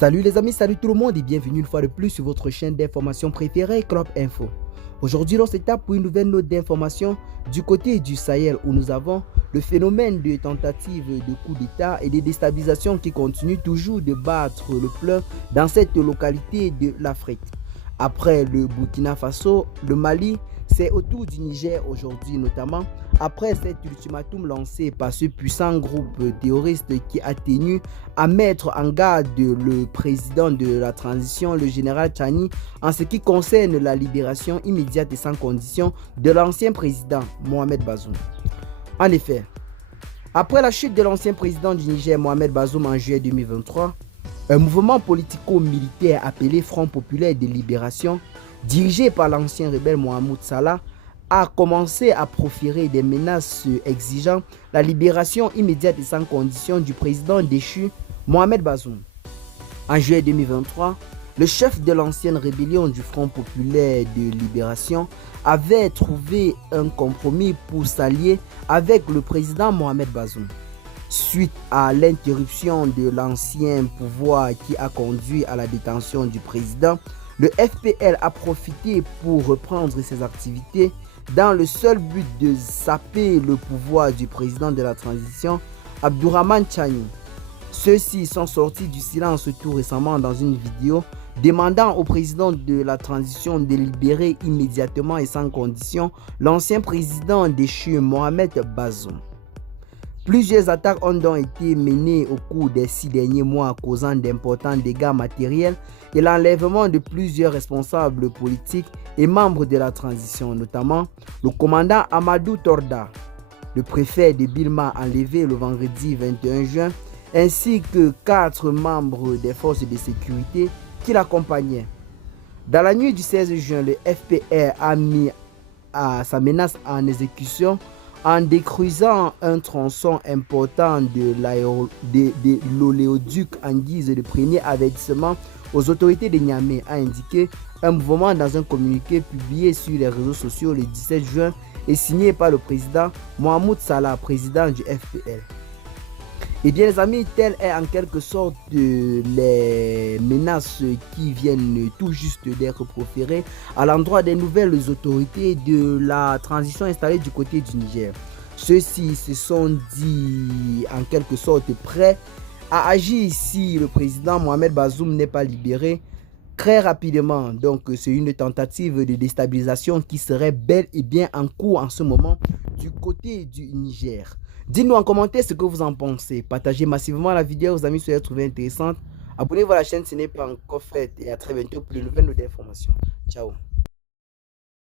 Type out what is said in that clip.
Salut les amis, salut tout le monde et bienvenue une fois de plus sur votre chaîne d'information préférée, Club Info. Aujourd'hui, on s'étape pour une nouvelle note d'information du côté du Sahel où nous avons le phénomène de tentatives de coup d'État et de déstabilisation qui continue toujours de battre le plein dans cette localité de l'Afrique. Après le Burkina Faso, le Mali, c'est au tour du Niger aujourd'hui notamment, après cet ultimatum lancé par ce puissant groupe terroriste qui a tenu à mettre en garde le président de la transition, le général Tchani, en ce qui concerne la libération immédiate et sans condition de l'ancien président Mohamed Bazoum. En effet, après la chute de l'ancien président du Niger Mohamed Bazoum en juillet 2023, un mouvement politico-militaire appelé Front Populaire de Libération, dirigé par l'ancien rebelle Mohamed Salah, a commencé à proférer des menaces exigeant la libération immédiate et sans condition du président déchu Mohamed Bazoum. En juillet 2023, le chef de l'ancienne rébellion du Front Populaire de Libération avait trouvé un compromis pour s'allier avec le président Mohamed Bazoum. Suite à l'interruption de l'ancien pouvoir qui a conduit à la détention du président, le FPL a profité pour reprendre ses activités dans le seul but de saper le pouvoir du président de la transition, Abdourahmane Tchani. Ceux-ci sont sortis du silence tout récemment dans une vidéo demandant au président de la transition de libérer immédiatement et sans condition l'ancien président déchu Mohamed Bazoum. Plusieurs attaques ont donc été menées au cours des 6 derniers mois, causant d'importants dégâts matériels et l'enlèvement de plusieurs responsables politiques et membres de la transition, notamment le commandant Amadou Torda, le préfet de Bilma enlevé le vendredi 21 juin, ainsi que 4 membres des forces de sécurité qui l'accompagnaient. Dans la nuit du 16 juin, le FPR a mis sa menace en exécution en détruisant un tronçon important de l'oléoduc en guise de premier avertissement aux autorités de Niamey, a indiqué un mouvement dans un communiqué publié sur les réseaux sociaux le 17 juin et signé par le président Mohamed Salah, président du FPL. Et bien les amis, telles est en quelque sorte les menaces qui viennent tout juste d'être proférées à l'endroit des nouvelles autorités de la transition installée du côté du Niger. Ceux-ci se sont dit en quelque sorte prêts à agir si le président Mohamed Bazoum n'est pas libéré très rapidement. Donc c'est une tentative de déstabilisation qui serait bel et bien en cours en ce moment du côté du Niger. Dites-nous en commentaire ce que vous en pensez. Partagez massivement la vidéo aux amis si vous l'avez trouvée intéressante. Abonnez-vous à la chaîne si ce n'est pas encore fait. Et à très bientôt pour de nouvelles informations. Ciao.